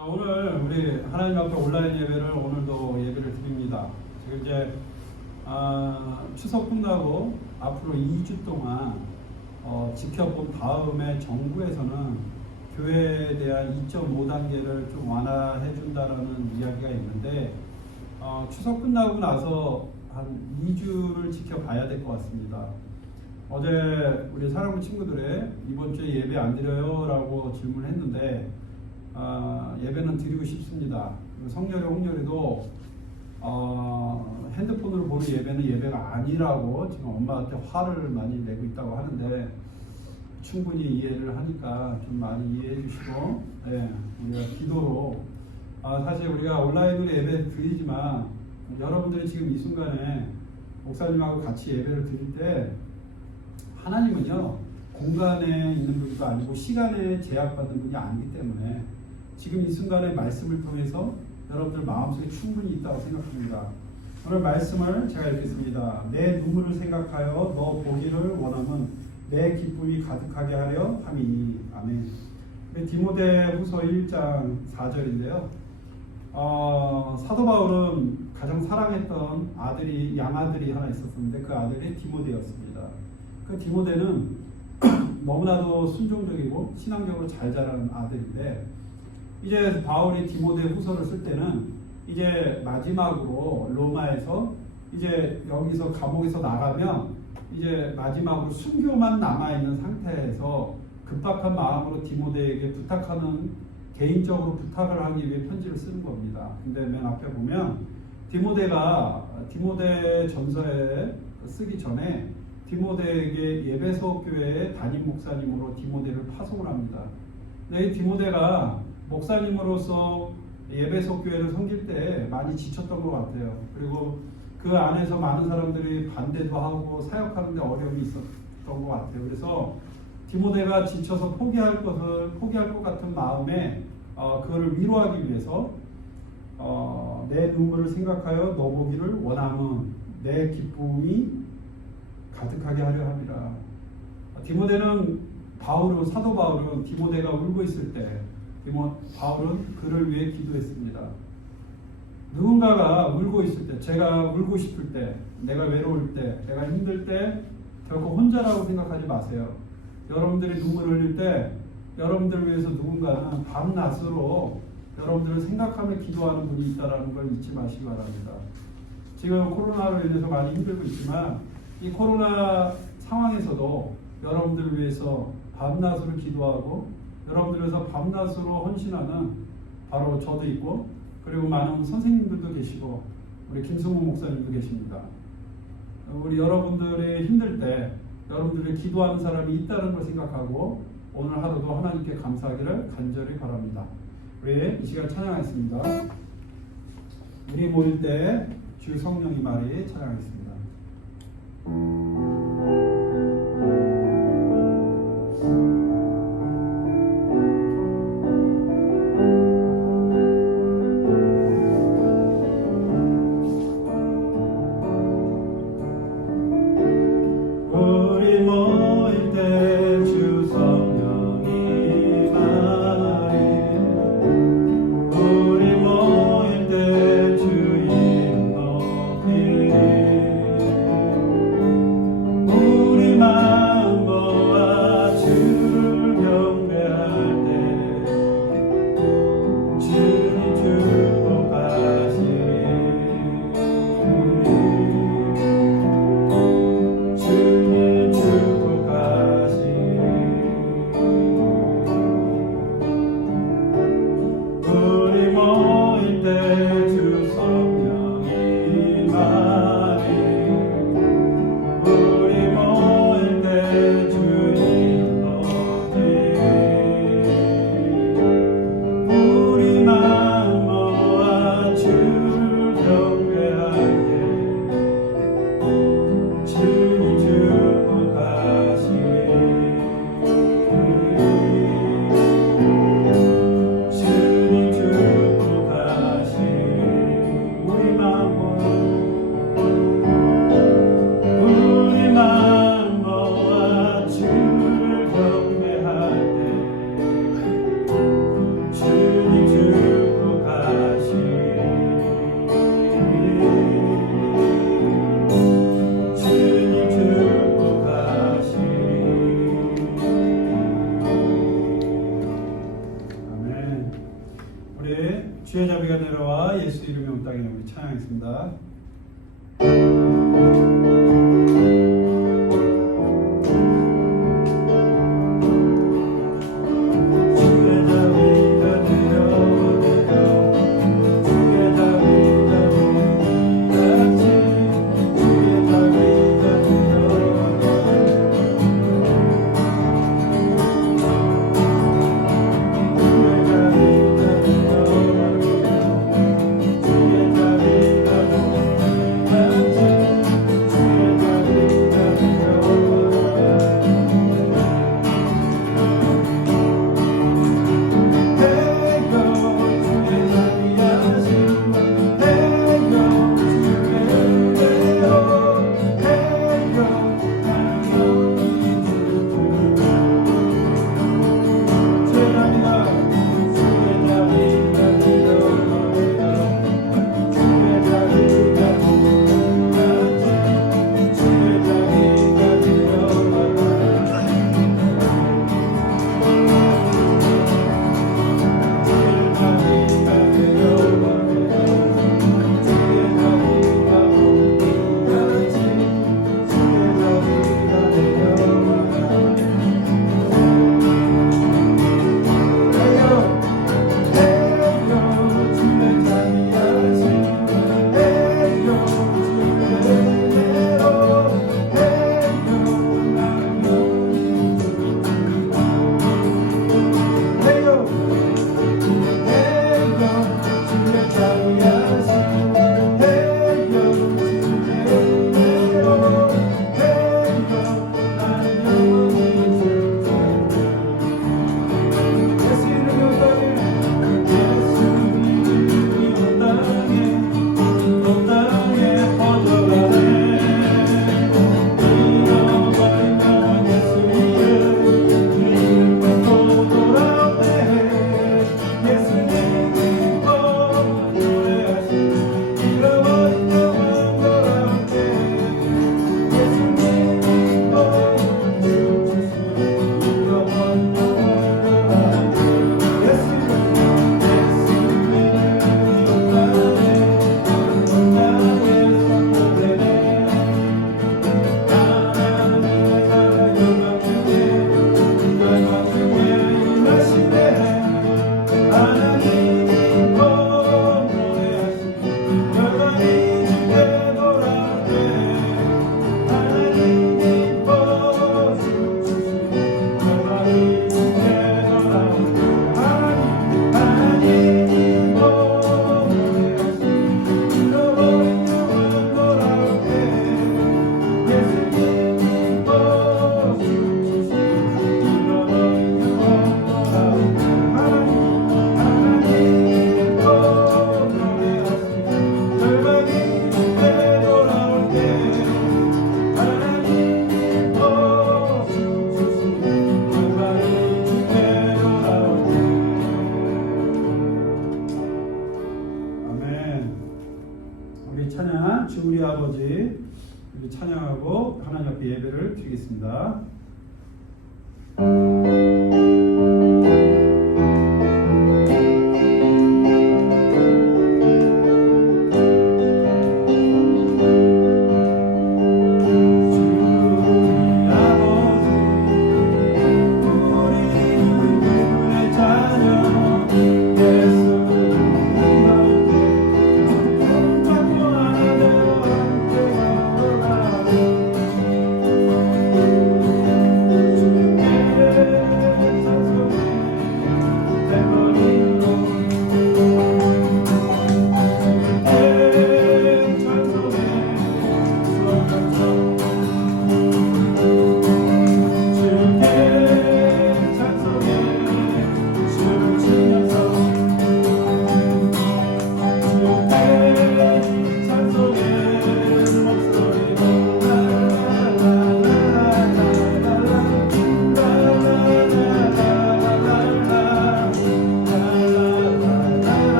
자, 오늘 우리 하나님 앞에 온라인 예배를 오늘도 예배를 드립니다. 지금 이제 추석 끝나고 앞으로 2주 동안 지켜본 다음에 정부에서는 교회에 대한 2.5단계를 좀 완화해 준다라는 이야기가 있는데 추석 끝나고 나서 한 2주를 지켜봐야 될 것 같습니다. 어제 우리 사랑하는 친구들의 이번 주에 예배 안 드려요? 라고 질문했는데 예배는 드리고 싶습니다. 성렬이 홍렬이도 핸드폰으로 보는 예배는 예배가 아니라고 지금 엄마한테 화를 많이 내고 있다고 하는데 충분히 이해를 하니까 좀 많이 이해해 주시고, 네, 우리가 기도로 사실 우리가 온라인으로 예배 드리지만 여러분들이 지금 이 순간에 목사님하고 같이 예배를 드릴 때 하나님은요 공간에 있는 분도 아니고 시간에 제약받는 분이 아니기 때문에 지금 이 순간의 말씀을 통해서 여러분들 마음속에 충분히 있다고 생각합니다. 오늘 말씀을 제가 읽겠습니다. 내 눈물을 생각하여 너 보기를 원함은 내 기쁨이 가득하게 하려 함이니. 아멘. 디모데후서 1장 4절인데요. 사도 바울은 가장 사랑했던 아들이 양아들이 하나 있었는데 그 아들이 디모데였습니다. 그 디모데는 너무나도 순종적이고 신앙적으로 잘 자라는 아들인데 이제 바울이 디모데 후서를 쓸 때는 이제 마지막으로 로마에서 이제 여기서 감옥에서 나가면 이제 마지막으로 순교만 남아있는 상태에서 급박한 마음으로 디모데에게 부탁하는 개인적으로 부탁을 하기 위해 편지를 쓰는 겁니다. 근데 맨 앞에 보면 디모데 전서에 쓰기 전에 디모데에게 예배소 교회의 담임 목사님으로 디모데를 파송을 합니다. 근데 이 디모데가 목사님으로서 예배소 교회를 섬길 때 많이 지쳤던 것 같아요. 그리고 그 안에서 많은 사람들이 반대도 하고 사역하는 데 어려움이 있었던 것 같아요. 그래서 디모데가 지쳐서 포기할 것 같은 마음에 그거를 위로하기 위해서 내 눈물을 생각하여 너 보기를 원함은 내 기쁨이 가득하게 하려 함이라. 사도 바울은 디모데가 울고 있을 때 바울은 그를 위해 기도했습니다. 누군가가 울고 있을 때, 제가 울고 싶을 때, 내가 외로울 때, 내가 힘들 때 결코 혼자라고 생각하지 마세요. 여러분들이 눈물을 흘릴 때 여러분들을 위해서 누군가는 밤낮으로 여러분들을 생각하며 기도하는 분이 있다는 걸 잊지 마시기 바랍니다. 지금 코로나로 인해서 많이 힘들고 있지만 이 코로나 상황에서도 여러분들을 위해서 밤낮으로 기도하고 여러분들을 위해서 밤낮으로 헌신하는 바로 저도 있고 그리고 많은 선생님들도 계시고 우리 김승우 목사님도 계십니다. 우리 여러분들이 힘들 때 여러분들이 기도하는 사람이 있다는 걸 생각하고 오늘 하루도 하나님께 감사하기를 간절히 바랍니다. 우리 이 시간 찬양하겠습니다. 우리 모일 때 주 성령이 말이 찬양하겠습니다. 우리 주의 자비가 내려와 예수 이름의 온 땅에 우리 찬양했습니다. 찬양한 주 우리 아버지 찬양하고 하나님 앞에 예배를 드리겠습니다.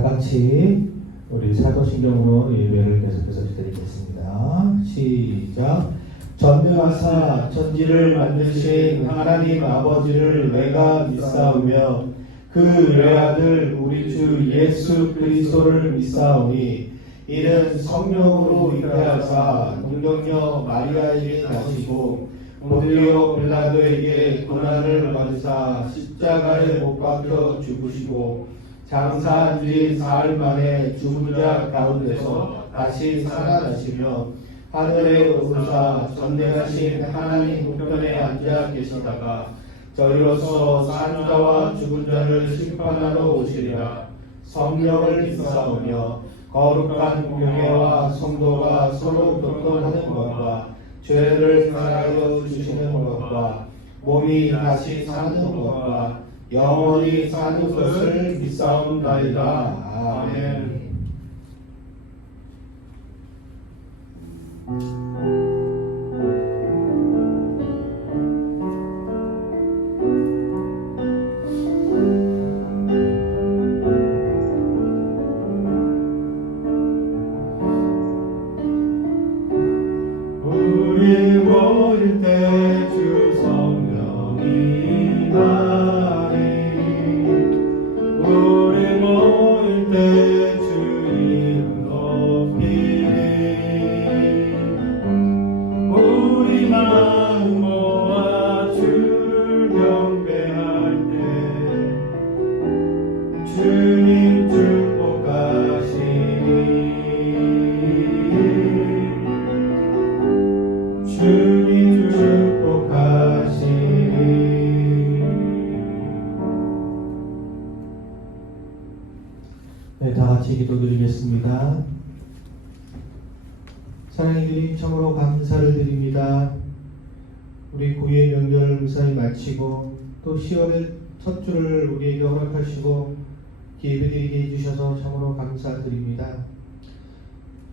다 같이 우리 사도신경으로 예배를 계속해서 드리겠습니다. 시작. 전능하사 천지를 만드신 하나님 아버지를 내가 믿사오며 그 외아들 우리 주 예수 그리스도를 믿사오니 이는 성령으로 잉태하사 동정녀 마리아에게 나시고 본디오 빌라도에게 고난을 받으사 십자가에 못 박혀 죽으시고 장사한 지 사흘 만에 죽은 자 가운데서 다시 살아나시며 하늘에 오르사 전능하신 하나님 우편에 앉아 계시다가 저리로서 산 자와 죽은 자를 심판하러 오시리라. 성령을 믿사오며 거룩한 교회와 성도가 서로 교통하는 것과 죄를 사하여 주시는 것과 몸이 다시 사는 것과 영원히 사는 것을 믿사옵나이다. 아멘. 우리 모일 때 주 성령이 나리 우리 모일 때 주 이름 높이리 우리 마음 모아 주를 경배할 때 주님 축복하시니 주님 축복하시니. 네, 다 같이 기도드리겠습니다. 사랑의 주님, 참으로 감사를 드립니다. 우리 고유의 명절을 무사히 마치고 또 10월의 첫 주를 우리에게 허락하시고 예배드리게 해주셔서 참으로 감사드립니다.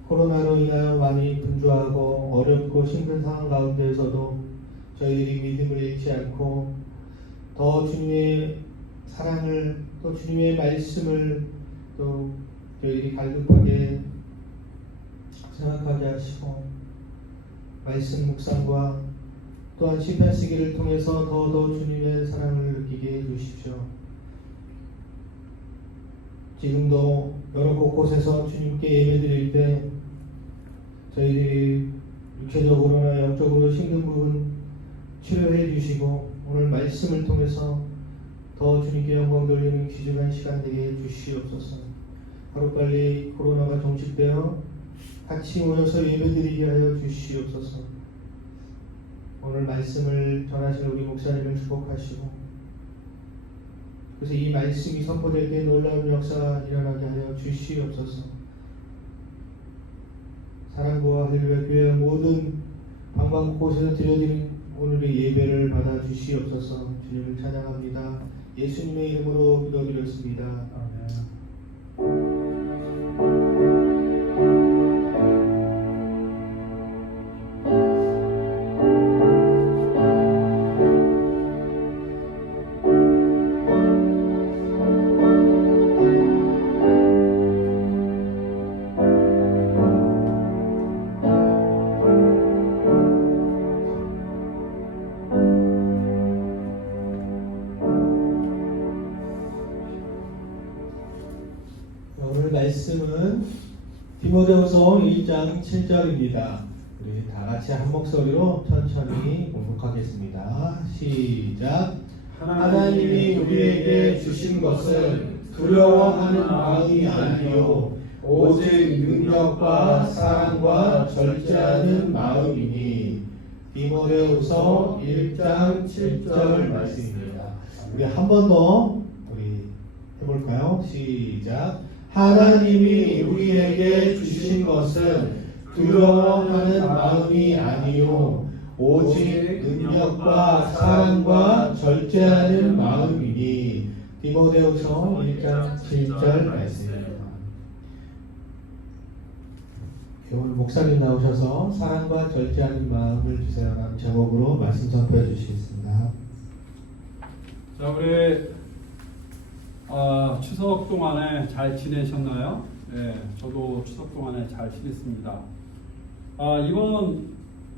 코로나로 인하여 많이 분주하고 어렵고 힘든 상황 가운데에서도 저희들이 믿음을 잃지 않고 더 주님의 사랑을 또 주님의 말씀을 또 저희들이 갈급하게 생각하게 하시고 말씀 묵상과 또한 시편 쓰기를 통해서 더더 주님의 사랑을 느끼게 해주십시오. 지금도 여러 곳곳에서 주님께 예배드릴 때 저희들이 육체적으로나 영적으로 힘든 부분 치료해 주시고 오늘 말씀을 통해서 더 주님께 영광 돌리는 귀중한 시간 되게 해 주시옵소서. 하루빨리 코로나가 종식되어 같이 모여서 예배드리게 하여 주시옵소서. 오늘 말씀을 전하시는 우리 목사님을 축복하시고 그래서 이 말씀이 선포될 때 놀라운 역사 일어나게 하여 주시옵소서. 사랑과 할렐루야 교회 모든 방방곳곳에서 드려지는 오늘의 예배를 받아 주시옵소서. 주님을 찬양합니다. 예수님의 이름으로 기도드렸습니다. 아멘. 오늘 말씀은 디모데후서 1장 7절입니다. 우리 다 같이 한 목소리로 천천히 공독하겠습니다. 시작. 하나님이 우리에게 주신 것은 두려워하는 마음이 아니요 오직 능력과 사랑과 절제하는 마음이니. 디모데후서 1장 7절 말씀입니다. 우리 한 번 더 우리 해볼까요? 시작. 하나님이 우리에게 주신 것은 두려워하는 마음이 아니요 오직 능력과 사랑과 절제하는 마음이니. 디모데후서 1장 7절 말씀입니다. 오늘 목사님 나오셔서 사랑과 절제하는 마음을 주세요 라는 제목으로 말씀 선포해 주시겠습니다. 자, 우리 추석 동안에 잘 지내셨나요? 네, 저도 추석 동안에 잘 지냈습니다. 이번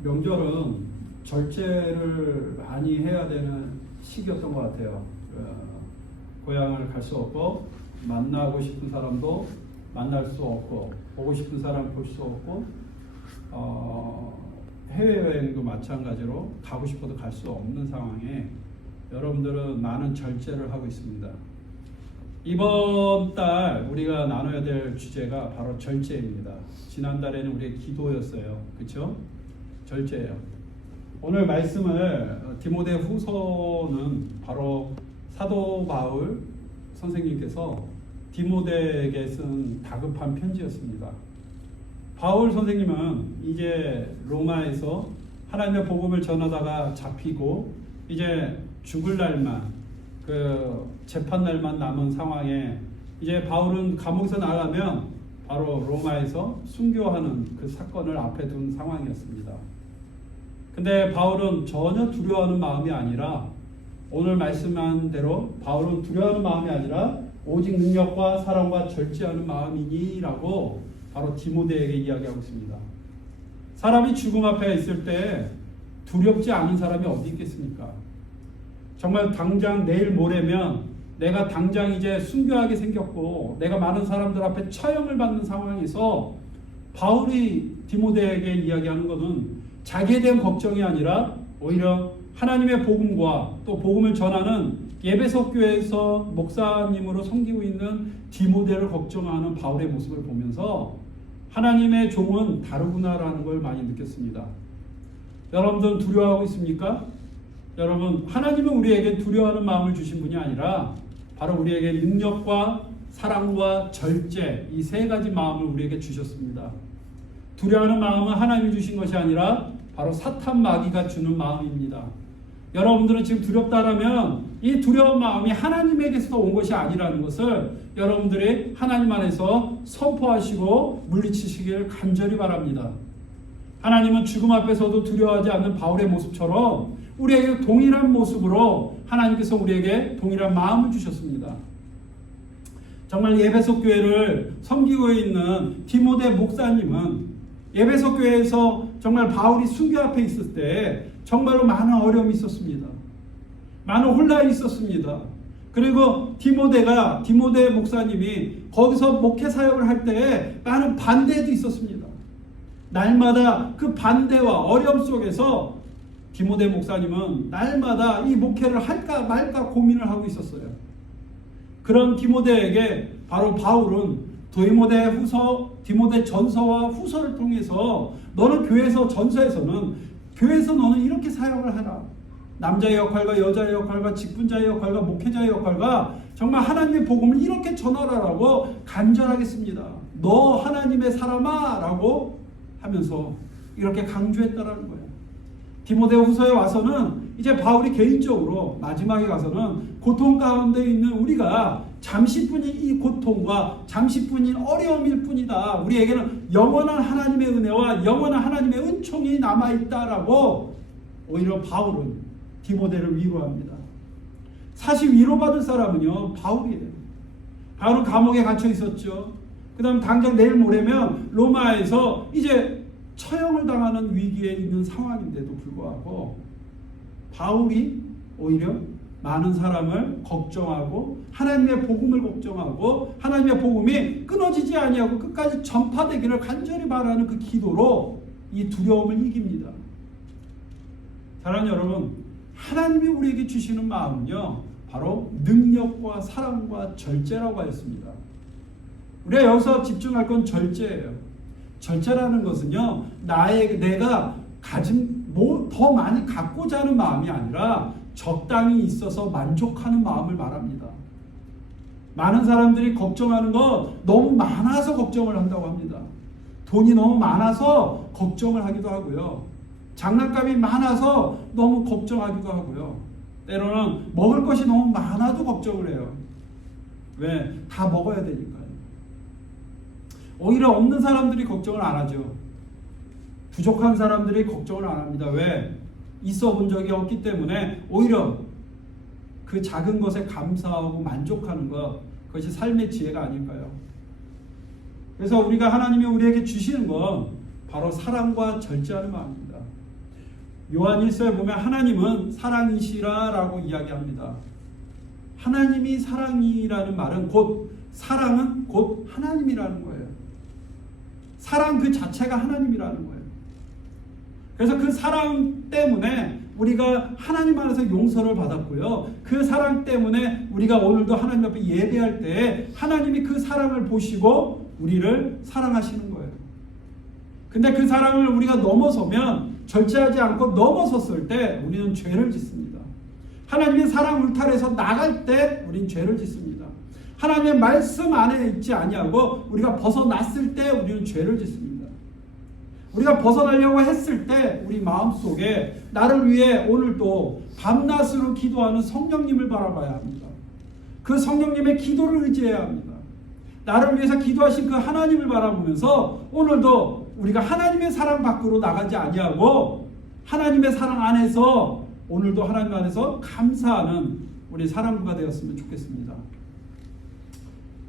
명절은 절제를 많이 해야 되는 시기였던 것 같아요. 고향을 갈 수 없고, 만나고 싶은 사람도 만날 수 없고, 보고 싶은 사람 볼 수 없고, 해외여행도 마찬가지로 가고 싶어도 갈 수 없는 상황에 여러분들은 많은 절제를 하고 있습니다. 이번 달 우리가 나눠야 될 주제가 바로 절제입니다. 지난달에는 우리의 기도였어요. 그렇죠? 절제예요. 오늘 말씀을 디모데 후서는 바로 사도 바울 선생님께서 디모데에게 쓴 다급한 편지였습니다. 바울 선생님은 이제 로마에서 하나님의 복음을 전하다가 잡히고 이제 죽을 날만, 그 재판 날만 남은 상황에 이제 바울은 감옥에서 나가면 바로 로마에서 순교하는 그 사건을 앞에 둔 상황이었습니다. 근데 바울은 전혀 두려워하는 마음이 아니라, 오늘 말씀한 대로 바울은 두려워하는 마음이 아니라 오직 능력과 사랑과 절제하는 마음이니라고 바로 디모데에게 이야기하고 있습니다. 사람이 죽음 앞에 있을 때 두렵지 않은 사람이 어디 있겠습니까? 정말 당장 내일 모레면 내가 당장 이제 순교하게 생겼고 내가 많은 사람들 앞에 처형을 받는 상황에서 바울이 디모데에게 이야기하는 것은 자기에 대한 걱정이 아니라 오히려 하나님의 복음과 또 복음을 전하는 에베소 교회에서 목사님으로 섬기고 있는 디모데를 걱정하는 바울의 모습을 보면서 하나님의 종은 다르구나라는 걸 많이 느꼈습니다. 여러분들은 두려워하고 있습니까? 여러분, 하나님은 우리에게 두려워하는 마음을 주신 분이 아니라 바로 우리에게 능력과 사랑과 절제, 이 세 가지 마음을 우리에게 주셨습니다. 두려워하는 마음은 하나님이 주신 것이 아니라 바로 사탄 마귀가 주는 마음입니다. 여러분들은 지금 두렵다라면 이 두려운 마음이 하나님에게서 온 것이 아니라는 것을 여러분들이 하나님 안에서 선포하시고 물리치시길 간절히 바랍니다. 하나님은 죽음 앞에서도 두려워하지 않는 바울의 모습처럼 우리에게 동일한 모습으로 하나님께서 우리에게 동일한 마음을 주셨습니다. 정말 에베소 교회를 섬기고 있는 디모데 목사님은 에베소 교회에서 정말 바울이 순교 앞에 있을 때 정말로 많은 어려움이 있었습니다. 많은 혼란이 있었습니다. 그리고 디모데 목사님이 거기서 목회 사역을 할 때 많은 반대도 있었습니다. 날마다 그 반대와 어려움 속에서 디모데 목사님은 날마다 이 목회를 할까 말까 고민을 하고 있었어요. 그런 디모데에게 바로 바울은 디모데 전서와 후서를 통해서 너는 교회에서 전서에서는 교회에서 너는 이렇게 사역을 하라. 남자의 역할과 여자의 역할과 직분자의 역할과 목회자의 역할과 정말 하나님의 복음을 이렇게 전하라라고 간절하겠습니다. 너 하나님의 사람아 라고 하면서 이렇게 강조했다라는 거예요. 디모데 후서에 와서는 이제 바울이 개인적으로 마지막에 가서는 고통 가운데 있는 우리가 잠시뿐인 이 고통과 잠시뿐인 어려움일 뿐이다. 우리에게는 영원한 하나님의 은혜와 영원한 하나님의 은총이 남아있다라고 오히려 바울은 디모데를 위로합니다. 사실 위로받을 사람은요 바울이에요. 바울은 감옥에 갇혀 있었죠. 그 다음 당장 내일 모레면 로마에서 이제 처형을 당하는 위기에 있는 상황인데도 불구하고 바울이 오히려 많은 사람을 걱정하고 하나님의 복음을 걱정하고 하나님의 복음이 끊어지지 아니하고 끝까지 전파되기를 간절히 바라는 그 기도로 이 두려움을 이깁니다. 사랑하는 여러분, 하나님이 우리에게 주시는 마음은요 바로 능력과 사랑과 절제라고 하였습니다. 우리가 여기서 집중할 건 절제예요. 절제라는 것은요 내가 더 많이 갖고자 하는 마음이 아니라 적당히 있어서 만족하는 마음을 말합니다. 많은 사람들이 걱정하는 건 너무 많아서 걱정을 한다고 합니다. 돈이 너무 많아서 걱정을 하기도 하고요. 장난감이 많아서 너무 걱정하기도 하고요. 때로는 먹을 것이 너무 많아도 걱정을 해요. 왜? 다 먹어야 되니까요. 오히려 없는 사람들이 걱정을 안 하죠. 부족한 사람들이 걱정을 안 합니다. 왜? 있어 본 적이 없기 때문에 오히려 그 작은 것에 감사하고 만족하는 것, 그것이 삶의 지혜가 아닐까요? 그래서 우리가 하나님이 우리에게 주시는 건 바로 사랑과 절제하는 마음입니다. 요한일서에 보면 하나님은 사랑이시라라고 이야기합니다. 하나님이 사랑이라는 말은 곧 사랑은 곧 하나님이라는 거예요. 사랑 그 자체가 하나님이라는 거예요. 그래서 그 사랑 때문에 우리가 하나님 안에서 용서를 받았고요. 그 사랑 때문에 우리가 오늘도 하나님 앞에 예배할 때 하나님이 그 사랑을 보시고 우리를 사랑하시는 거예요. 근데 그 사랑을 우리가 넘어서면, 절제하지 않고 넘어섰을 때 우리는 죄를 짓습니다. 하나님의 사랑 울타리에서 나갈 때 우리는 죄를 짓습니다. 하나님의 말씀 안에 있지 아니하고 우리가 벗어났을 때 우리는 죄를 짓습니다. 우리가 벗어나려고 했을 때 우리 마음속에 나를 위해 오늘도 밤낮으로 기도하는 성령님을 바라봐야 합니다. 그 성령님의 기도를 의지해야 합니다. 나를 위해서 기도하신 그 하나님을 바라보면서 오늘도 우리가 하나님의 사랑 밖으로 나가지 아니하고 하나님의 사랑 안에서 오늘도 하나님 안에서 감사하는 우리 사랑부가 되었으면 좋겠습니다.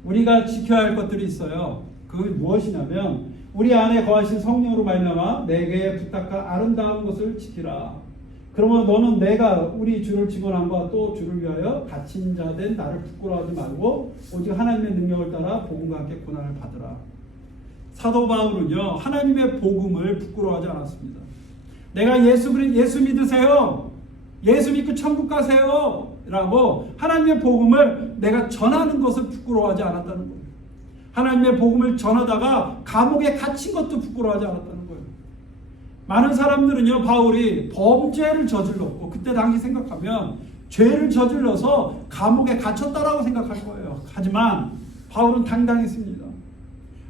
우리가 지켜야 할 것들이 있어요. 그건 무엇이냐면 우리 안에 거하신 성령으로 말미암아 내게 부탁한 아름다운 것을 지키라. 그러면 너는 내가 우리 주를 직원함과 또 주를 위하여 갇힌 자 된 나를 부끄러워하지 말고 오직 하나님의 능력을 따라 복음과 함께 고난을 받으라. 사도 바울은요, 하나님의 복음을 부끄러워하지 않았습니다. 내가 예수 믿으세요. 예수 믿고 천국 가세요. 라고 하나님의 복음을 내가 전하는 것을 부끄러워하지 않았다는 거예요. 하나님의 복음을 전하다가 감옥에 갇힌 것도 부끄러워하지 않았다는 거예요. 많은 사람들은요, 바울이 범죄를 저질렀고 그때 당시 생각하면 죄를 저질러서 감옥에 갇혔다라고 생각할 거예요. 하지만 바울은 당당했습니다.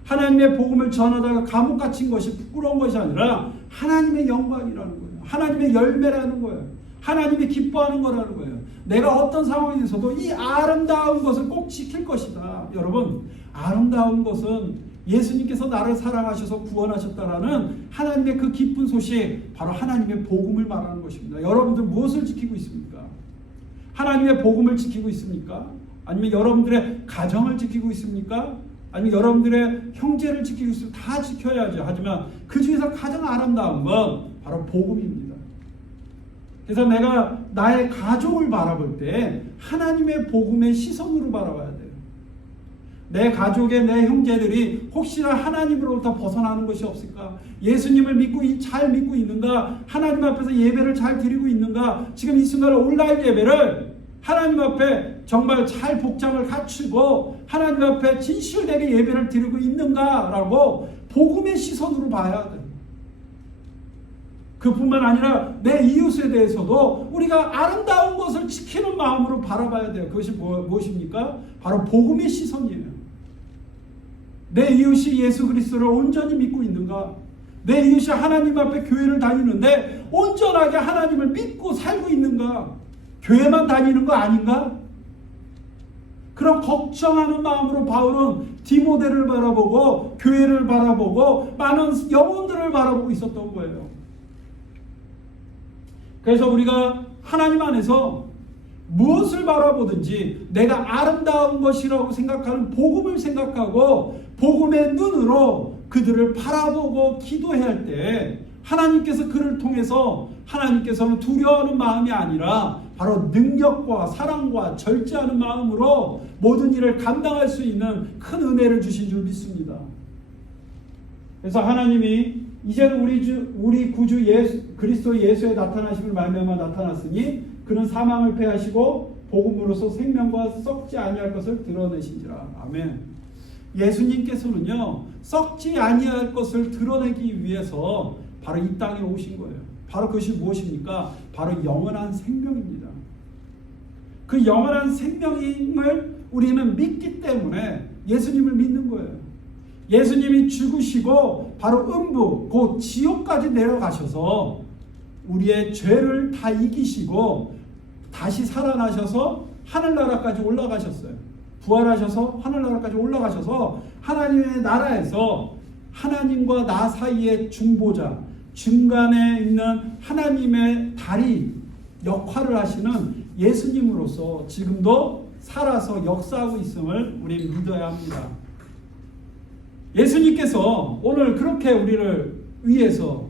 하나님의 복음을 전하다가 감옥 갇힌 것이 부끄러운 것이 아니라 하나님의 영광이라는 거예요. 하나님의 열매라는 거예요. 하나님이 기뻐하는 거라는 거예요. 내가 어떤 상황에서도 이 아름다운 것을 꼭 지킬 것이다. 여러분, 아름다운 것은 예수님께서 나를 사랑하셔서 구원하셨다라는 하나님의 그 기쁜 소식, 바로 하나님의 복음을 말하는 것입니다. 여러분들 무엇을 지키고 있습니까? 하나님의 복음을 지키고 있습니까? 아니면 여러분들의 가정을 지키고 있습니까? 아니면 여러분들의 형제를 지키고 있습니까? 다 지켜야죠. 하지만 그 중에서 가장 아름다운 건 바로 복음입니다. 그래서 내가 나의 가족을 바라볼 때 하나님의 복음의 시선으로 바라봐야 돼요. 내 가족의 내 형제들이 혹시나 하나님으로부터 벗어나는 것이 없을까? 예수님을 잘 믿고 있는가? 하나님 앞에서 예배를 잘 드리고 있는가? 지금 이 순간에 온라인 예배를 하나님 앞에 정말 잘 복장을 갖추고 하나님 앞에 진실되게 예배를 드리고 있는가라고 복음의 시선으로 봐야 돼요. 그뿐만 아니라 내 이웃에 대해서도 우리가 아름다운 것을 지키는 마음으로 바라봐야 돼요. 그것이 무엇입니까? 바로 복음의 시선이에요. 내 이웃이 예수 그리스도를 온전히 믿고 있는가? 내 이웃이 하나님 앞에 교회를 다니는데 온전하게 하나님을 믿고 살고 있는가? 교회만 다니는 거 아닌가? 그런 걱정하는 마음으로 바울은 디모데를 바라보고 교회를 바라보고 많은 영혼들을 바라보고 있었던 거예요. 그래서 우리가 하나님 안에서 무엇을 바라보든지 내가 아름다운 것이라고 생각하는 복음을 생각하고 복음의 눈으로 그들을 바라보고 기도해야 할 때 하나님께서 그를 통해서 하나님께서는 두려워하는 마음이 아니라 바로 능력과 사랑과 절제하는 마음으로 모든 일을 감당할 수 있는 큰 은혜를 주신 줄 믿습니다. 그래서 하나님이 이제는 우리 구주 그리스도 예수의 나타나심을 말미암아 나타났으니 그는 사망을 패하시고 복음으로서 생명과 썩지 아니할 것을 드러내신지라. 아멘. 예수님께서는요, 썩지 아니할 것을 드러내기 위해서 바로 이 땅에 오신 거예요. 바로 그것이 무엇입니까? 바로 영원한 생명입니다. 그 영원한 생명임을 우리는 믿기 때문에 예수님을 믿는 거예요. 예수님이 죽으시고 바로 음부, 곧 지옥까지 내려가셔서 우리의 죄를 다 이기시고 다시 살아나셔서 하늘나라까지 올라가셨어요. 부활하셔서 하늘나라까지 올라가셔서 하나님의 나라에서 하나님과 나 사이의 중보자, 중간에 있는 하나님의 다리 역할을 하시는 예수님으로서 지금도 살아서 역사하고 있음을 우리 믿어야 합니다. 예수님께서 오늘 그렇게 우리를 위해서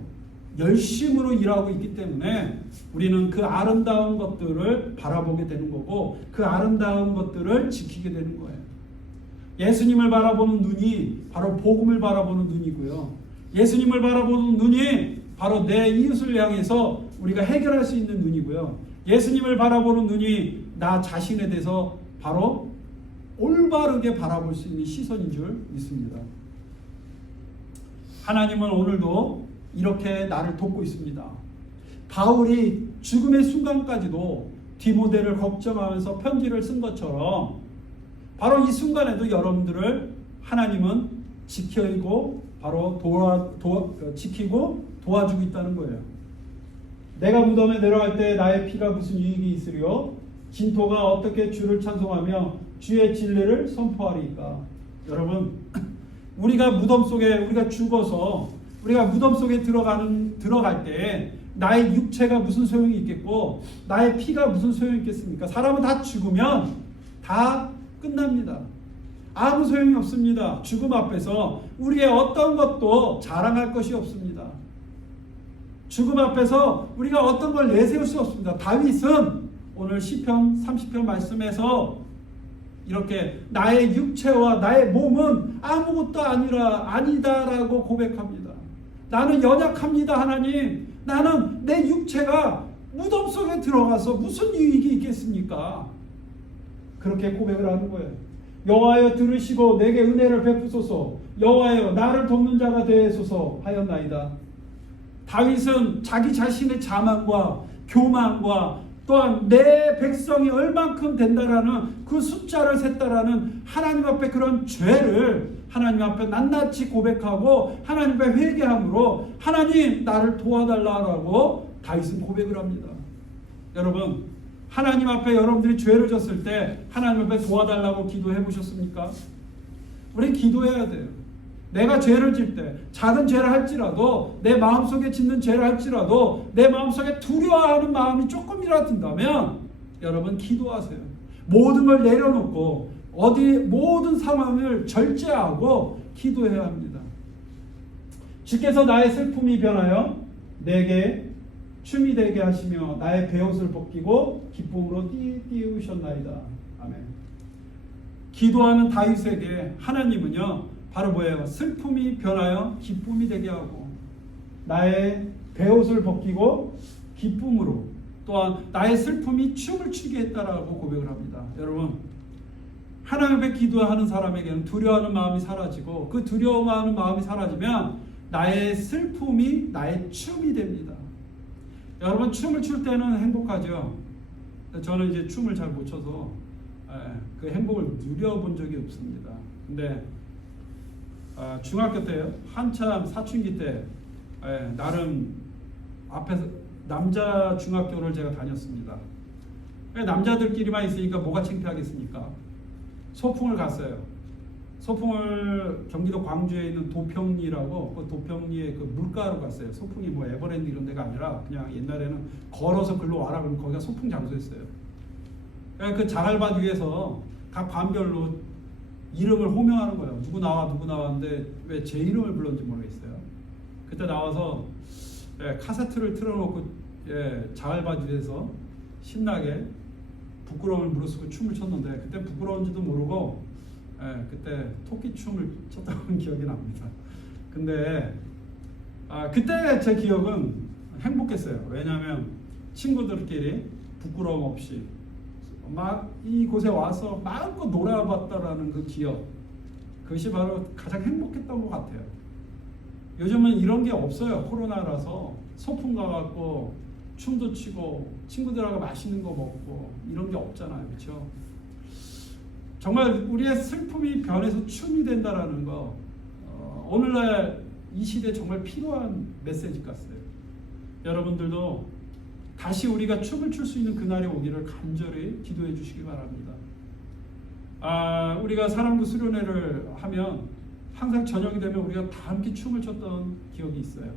열심으로 일하고 있기 때문에 우리는 그 아름다운 것들을 바라보게 되는 거고 그 아름다운 것들을 지키게 되는 거예요. 예수님을 바라보는 눈이 바로 복음을 바라보는 눈이고요. 예수님을 바라보는 눈이 바로 내 이웃을 향해서 우리가 해결할 수 있는 눈이고요. 예수님을 바라보는 눈이 나 자신에 대해서 바로 올바르게 바라볼 수 있는 시선인 줄 믿습니다. 하나님은 오늘도 이렇게 나를 돕고 있습니다. 바울이 죽음의 순간까지도 디모데를 걱정하면서 편지를 쓴 것처럼 바로 이 순간에도 여러분들을 하나님은 지키고 바로 지키고 도와주고 있다는 거예요. 내가 무덤에 내려갈 때 나의 피가 무슨 유익이 있으리요? 진토가 어떻게 주를 찬송하며 주의 진리를 선포하리까? 여러분, 우리가 무덤 속에 우리가 죽어서 우리가 무덤 속에 들어갈 때 나의 육체가 무슨 소용이 있겠고 나의 피가 무슨 소용이 있겠습니까? 사람은 다 죽으면 다 끝납니다. 아무 소용이 없습니다. 죽음 앞에서 우리의 어떤 것도 자랑할 것이 없습니다. 죽음 앞에서 우리가 어떤 걸 내세울 수 없습니다. 다윗은 오늘 시편 30편 말씀에서 이렇게 나의 육체와 나의 몸은 아무것도 아니다라고 고백합니다. 나는 연약합니다. 하나님, 나는 내 육체가 무덤 속에 들어가서 무슨 유익이 있겠습니까? 그렇게 고백을 하는 거예요. 여호와여 들으시고 내게 은혜를 베푸소서. 여호와여 나를 돕는 자가 되소서 하였나이다. 다윗은 자기 자신의 자만과 교만과 또한 내 백성이 얼만큼 된다라는 그 숫자를 셌다라는 하나님 앞에 그런 죄를 하나님 앞에 낱낱이 고백하고 하나님 앞에 회개함으로 하나님 나를 도와달라고 다윗은 고백을 합니다. 여러분, 하나님 앞에 여러분들이 죄를 졌을 때 하나님 앞에 도와달라고 기도해 보셨습니까? 우리 기도해야 돼요. 내가 죄를 질 때 작은 죄를 할지라도 내 마음속에 짓는 죄를 할지라도 내 마음속에 두려워하는 마음이 조금이라도 든다면 여러분 기도하세요. 모든 걸 내려놓고 모든 상황을 절제하고 기도해야 합니다. 주께서 나의 슬픔이 변하여 내게 춤이 되게 하시며 나의 베옷을 벗기고 기쁨으로 띄우셨나이다. 아멘. 기도하는 다윗에게 하나님은요 바로 뭐예요? 슬픔이 변하여 기쁨이 되게 하고 나의 베옷을 벗기고 기쁨으로 또한 나의 슬픔이 춤을 추게 했다라고 고백을 합니다. 여러분, 하나님 앞에 기도하는 사람에게는 두려워하는 마음이 사라지고 그 두려워하는 마음이 사라지면 나의 슬픔이 나의 춤이 됩니다. 여러분, 춤을 출 때는 행복하죠. 저는 이제 춤을 잘 못 춰서 그 행복을 누려본 적이 없습니다. 근데 중학교 때요, 한참 사춘기 때 나름 앞에서 남자 중학교를 제가 다녔습니다. 남자들끼리만 있으니까 뭐가 창피하겠습니까? 소풍을 갔어요. 소풍을 경기도 광주에 있는 도평리라고 그 도평리에 그 물가로 갔어요. 소풍이 뭐 에버랜드 이런 데가 아니라 그냥 옛날에는 걸어서 글로 와라 그러면 거기가 소풍 장소였어요. 그 자갈밭 위에서 각 반별로 이름을 호명하는 거예요. 누구 나왔는데 왜 제 이름을 불렀는지 모르겠어요. 그때 나와서 카세트를 틀어놓고 자갈밭 위에서 신나게 부끄러움을 무릅쓰고 춤을 췄는데 그때 부끄러운지도 모르고 그때 토끼춤을 췄다는 기억이 납니다. 근데 그때 제 기억은 행복했어요. 왜냐하면 친구들끼리 부끄러움 없이 막 이곳에 와서 마음껏 놀아봤다라는 그 기억, 그것이 바로 가장 행복했던 것 같아요. 요즘은 이런 게 없어요. 코로나라서 소풍 가갖고 춤도 추고 친구들하고 맛있는 거 먹고 이런 게 없잖아요. 그렇죠? 정말 우리의 슬픔이 변해서 춤이 된다라는 거, 오늘날 이 시대에 정말 필요한 메시지 같아요. 여러분들도 다시 우리가 춤을 출 수 있는 그날이 오기를 간절히 기도해 주시기 바랍니다. 우리가 사랑부 수련회를 하면 항상 저녁이 되면 우리가 다 함께 춤을 췄던 기억이 있어요.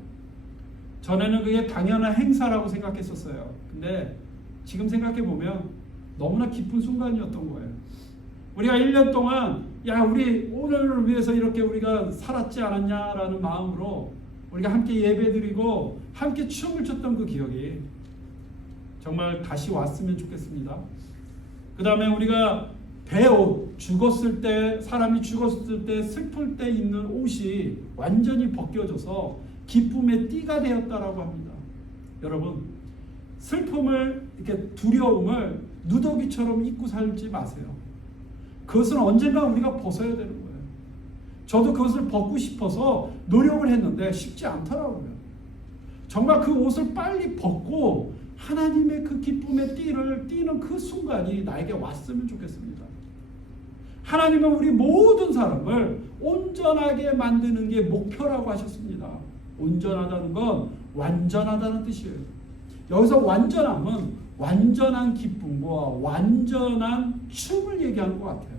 전에는 그게 당연한 행사라고 생각했었어요. 근데 지금 생각해 보면 너무나 기쁜 순간이었던 거예요. 우리가 1년 동안 야 우리 오늘을 위해서 이렇게 우리가 살았지 않았냐라는 마음으로 우리가 함께 예배드리고 함께 춤을 췄던 그 기억이 정말 다시 왔으면 좋겠습니다. 그 다음에 우리가 배옷, 죽었을 때 사람이 죽었을 때 슬플 때 입는 옷이 완전히 벗겨져서 기쁨의 띠가 되었다라고 합니다. 여러분 슬픔을 이렇게 두려움을 누더기처럼 입고 살지 마세요. 그것은 언젠가 우리가 벗어야 되는 거예요. 저도 그것을 벗고 싶어서 노력을 했는데 쉽지 않더라고요. 정말 그 옷을 빨리 벗고 하나님의 그 기쁨의 띠를 띠는 그 순간이 나에게 왔으면 좋겠습니다. 하나님은 우리 모든 사람을 온전하게 만드는 게 목표라고 하셨습니다. 온전하다는 건 완전하다는 뜻이에요. 여기서 완전함은 완전한 기쁨과 완전한 춤을 얘기하는 것 같아요.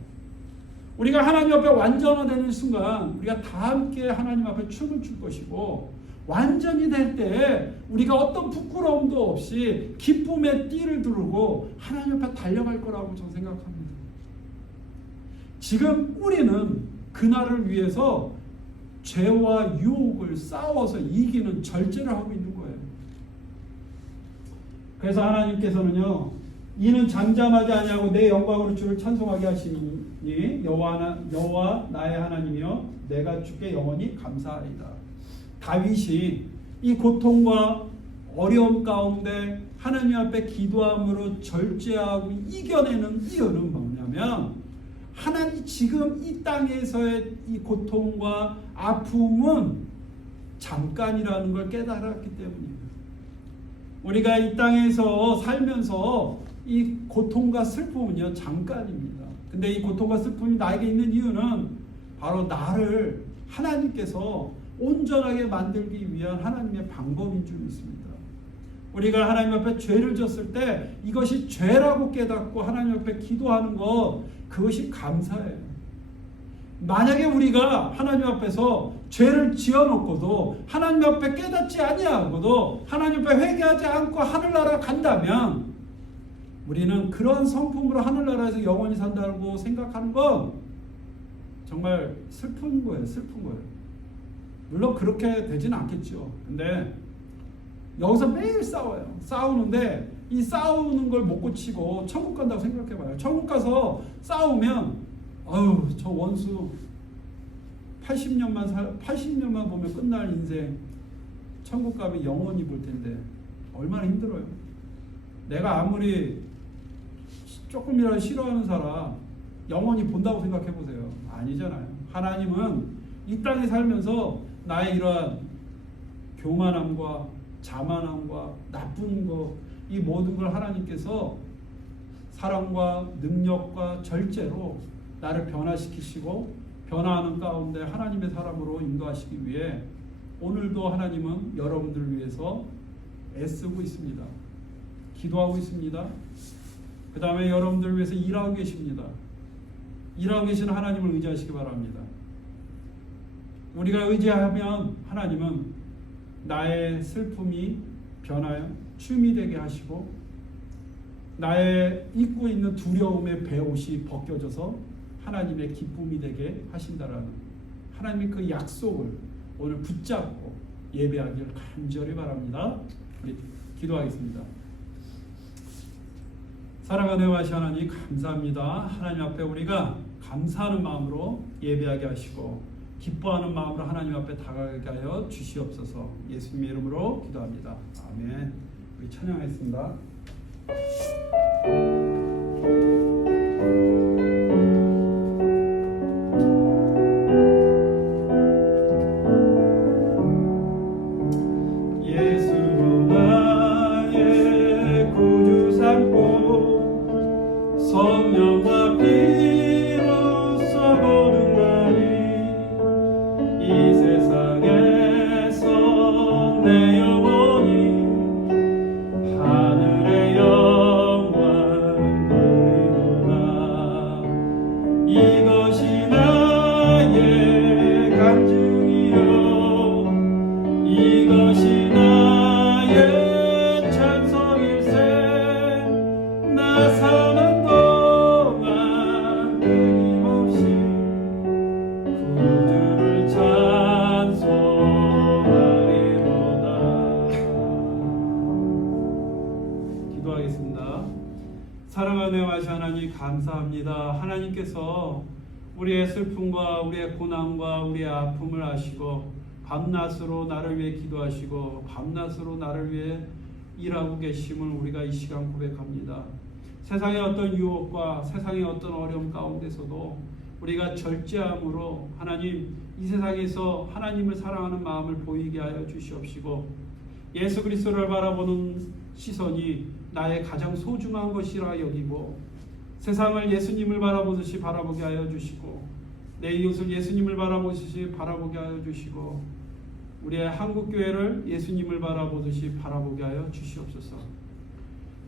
우리가 하나님 앞에 완전화되는 순간 우리가 다 함께 하나님 앞에 춤을 출 것이고 완전히 될 때 우리가 어떤 부끄러움도 없이 기쁨의 띠를 두르고 하나님 앞에 달려갈 거라고 저는 생각합니다. 지금 우리는 그날을 위해서 죄와 유혹을 싸워서 이기는 절제를 하고 있는 거예요. 그래서 하나님께서는요, 이는 잠잠하지 아니하고 내 영광으로 주를 찬송하게 하시니 여호와 나의 하나님이여 내가 주께 영원히 감사하리이다. 다윗이 이 고통과 어려움 가운데 하나님 앞에 기도함으로 절제하고 이겨내는 이유는 뭐냐면 하나님 지금 이 땅에서의 이 고통과 아픔은 잠깐이라는 걸 깨달았기 때문입니다. 우리가 이 땅에서 살면서 이 고통과 슬픔은요 잠깐입니다. 근데 이 고통과 슬픔이 나에게 있는 이유는 바로 나를 하나님께서 온전하게 만들기 위한 하나님의 방법인 줄 믿습니다. 우리가 하나님 앞에 죄를 졌을 때 이것이 죄라고 깨닫고 하나님 앞에 기도하는 것, 그것이 감사예요. 만약에 우리가 하나님 앞에서 죄를 지어놓고도 하나님 앞에 깨닫지 아니하고도 하나님 앞에 회개하지 않고 하늘나라 간다면 우리는 그런 성품으로 하늘나라에서 영원히 산다고 생각하는 건 정말 슬픈 거예요. 슬픈 거예요. 물론 그렇게 되지는 않겠죠. 근데 여기서 매일 싸워요. 싸우는데 이 싸우는 걸 못 고치고 천국 간다고 생각해봐요. 천국 가서 싸우면 어휴 저 원수 80년만 보면 끝날 인생, 천국 가면 영원히 볼 텐데 얼마나 힘들어요. 내가 아무리 조금이라도 싫어하는 사람 영원히 본다고 생각해보세요. 아니잖아요. 하나님은 이 땅에 살면서 나의 이러한 교만함과 자만함과 나쁜 것, 이 모든 걸 하나님께서 사랑과 능력과 절제로 나를 변화시키시고 변화하는 가운데 하나님의 사람으로 인도하시기 위해 오늘도 하나님은 여러분들을 위해서 애쓰고 있습니다. 기도하고 있습니다. 그 다음에 여러분들을 위해서 일하고 계십니다. 일하고 계시는 하나님을 의지하시기 바랍니다. 우리가 의지하면 하나님은 나의 슬픔이 변하여 춤이 되게 하시고 나의 입고 있는 두려움의 베옷이 벗겨져서 하나님의 기쁨이 되게 하신다라는 하나님의 그 약속을 오늘 붙잡고 예배하기를 간절히 바랍니다. 우리 기도하겠습니다. 사랑하는 하나님 감사합니다. 하나님 앞에 우리가 감사하는 마음으로 예배하게 하시고 기뻐하는 마음으로 하나님 앞에 다가가게 하여 주시옵소서. 예수님의 이름으로 기도합니다. 아멘. 우리 찬양하겠습니다. 예수로 나의 구주 삼고 성령과 피로써 거듭나니 이 세상에서 내 영혼이 하늘의 영광 누리도다. 이것이 나의 간증이요 이것이 나의 찬송일세. 나 사는 아버지 하나님 감사합니다. 하나님께서 우리의 슬픔과 우리의 고난과 우리의 아픔을 아시고 밤낮으로 나를 위해 기도하시고 밤낮으로 나를 위해 일하고 계심을 우리가 이 시간 고백합니다. 세상의 어떤 유혹과 세상의 어떤 어려움 가운데서도 우리가 절제함으로 하나님 이 세상에서 하나님을 사랑하는 마음을 보이게 하여 주시옵시고 예수 그리스도를 바라보는 시선이 나의 가장 소중한 것이라 여기고 세상을 예수님을 바라보듯이 바라보게 하여 주시고 내 이웃을 예수님을 바라보듯이 바라보게 하여 주시고 우리의 한국교회를 예수님을 바라보듯이 바라보게 하여 주시옵소서.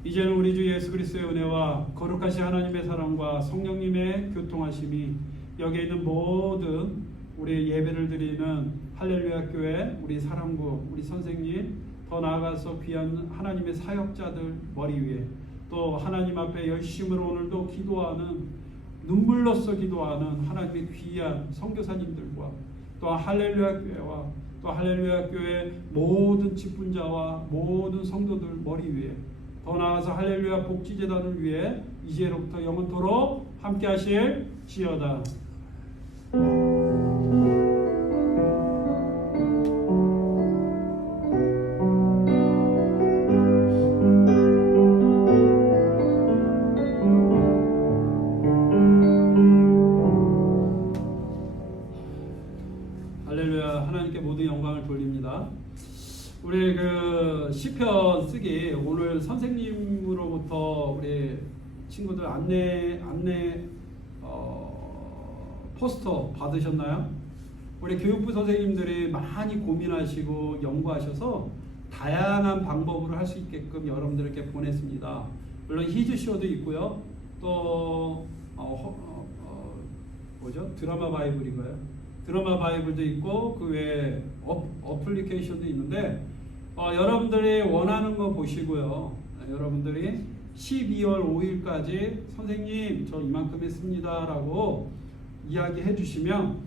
이제는 우리 주 예수 그리스도의 은혜와 거룩하신 하나님의 사랑과 성령님의 교통하심이 여기에 있는 모든 우리 예배를 드리는 할렐루야 교회 우리 사랑부 우리 선생님 더 나아가서 귀한 하나님의 사역자들 머리 위에 또 하나님 앞에 열심으로 오늘도 기도하는 눈물로써 기도하는 하나님의 귀한 선교사님들과 또 할렐루야 교회와 또 할렐루야 교회 모든 직분자와 모든 성도들 머리 위에 더 나아가서 할렐루야 복지재단을 위해 이제로부터 영원토록 함께 하실 지어다. 할렐루야. 하나님께 모든 영광을 돌립니다. 우리 그 시편 쓰기 오늘 선생님으로부터 우리 친구들 안내 포스터 받으셨나요? 우리 교육부 선생님들이 많이 고민하시고 연구하셔서 다양한 방법으로 할 수 있게끔 여러분들께 보냈습니다. 물론 히즈쇼도 있고요. 또 뭐죠? 드라마 바이블인가요? 드라마 바이블도 있고 그 외에 어플리케이션도 있는데 여러분들이 원하는 거 보시고요. 여러분들이 12월 5일까지 선생님 저 이만큼 했습니다 라고 이야기해 주시면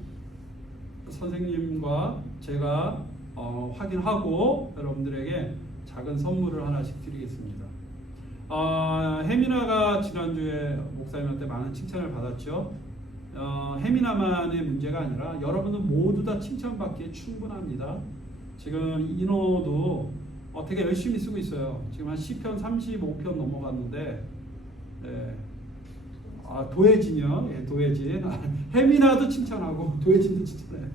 선생님과 제가 확인하고 여러분들에게 작은 선물을 하나씩 드리겠습니다. 혜민아가 지난주에 목사님한테 많은 칭찬을 받았죠. 혜민아만의 문제가 아니라 여러분은 모두 다 칭찬받기에 충분합니다. 지금 인호도 되게 열심히 쓰고 있어요. 지금 한 시편 35편 넘어갔는데 도혜진이요. 예, 도혜진. 혜민아도 칭찬하고 도혜진도 칭찬해요.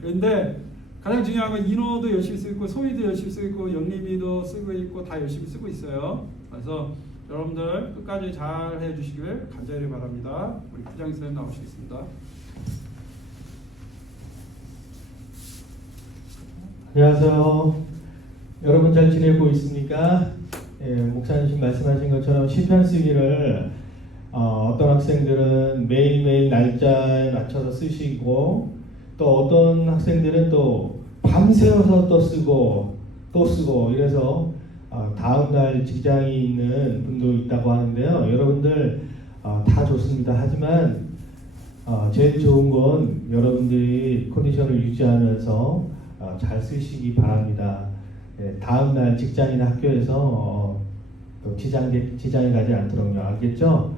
그런데 가장 중요한 건 인호도 열심히 쓰고 있고 소희도 열심히 쓰고 있고 영림이도 쓰고 있고 다 열심히 쓰고 있어요. 그래서 여러분들 끝까지 잘 해주시길 간절히 바랍니다. 우리 부장님 선생님 나오시겠습니다. 안녕하세요. 여러분 잘 지내고 있습니까? 목사님 말씀하신 것처럼 시편 쓰기를 어떤 학생들은 매일매일 날짜에 맞춰서 쓰시고 또 어떤 학생들은 또 밤새워서 또 쓰고 이래서 다음날 직장이 있는 분도 있다고 하는데요. 여러분들 다 좋습니다. 하지만 제일 좋은 건 여러분들이 컨디션을 유지하면서 잘 쓰시기 바랍니다. 다음날 직장이나 학교에서 또 지장이 가지 않도록요. 알겠죠?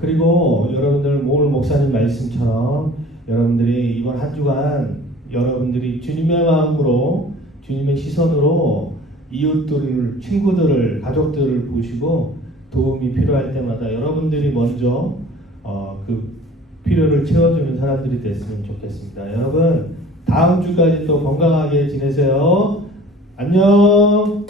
그리고 여러분들 오늘 목사님 말씀처럼 여러분들이 이번 한 주간 여러분들이 주님의 마음으로 주님의 시선으로 이웃들을, 친구들을, 가족들을 보시고 도움이 필요할 때마다 여러분들이 먼저 그 필요를 채워주는 사람들이 됐으면 좋겠습니다. 여러분 다음 주까지 또 건강하게 지내세요. 안녕.